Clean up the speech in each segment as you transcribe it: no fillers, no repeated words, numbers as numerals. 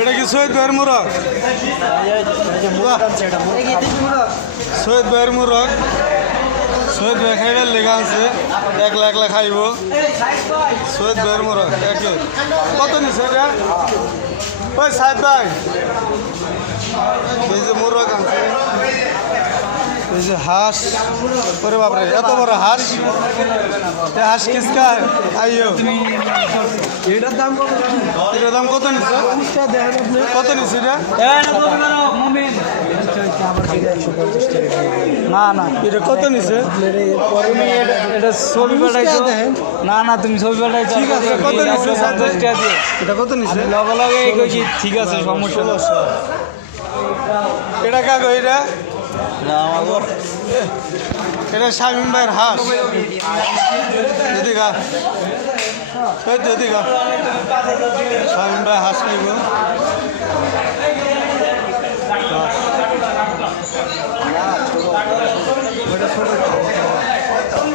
এটা কি সৈয়দ ভাইয়ের মুরগ? সৈয়দ ভাইয়ের মুরগ। সৈয়দ ভাই খাইবার লেখা আছে, একলা একলা খাইব। সৈয়দ ভাইয়ের মুরগ একে কত নিছে এটা? ওই সাহেব ভাই, এই যে মুরগ আছে, এই যে হাঁস। ওরে বাপরে, এত বড় হাঁস! এই হাঁস কিসকা আইও। এটার দাম কত? এটার দাম কত নিচ্ছে? কত নিচ্ছে এটা? না না, এটা কত নিচ্ছে? তুমি এটা ছবি পাঠাইছো? না না, তুমি ছবি পাঠাইছো। ঠিক আছে, কত নিচ্ছে? 50 টাকা দিয়ে। এটা কত নিচ্ছে? লগে লগে এই কইছি ঠিক আছে, সমস্যা নেই। এটা কাগো এটা? এটা শামিম ভাইয়ের হাঁস। যদি গা যদি গা শামিম ভাই হাঁস খাইব।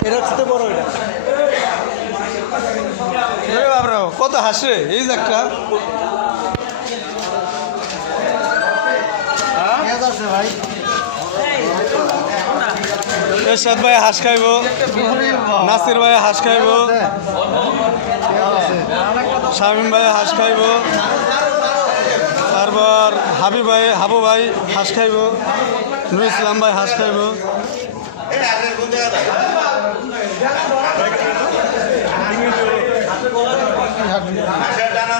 এটা হচ্ছে বড়। এটা বাবরা কত হাসে এই যে একটা। ভাই এরশাদ ভাই হাঁস খাইব, নাসির ভাই হাঁস খাইব, শামিম ভাই হাঁস খাইব, তারপর হাবু ভাই হাঁস খাইব, নুর ইসলাম ভাই হাঁস খাইব।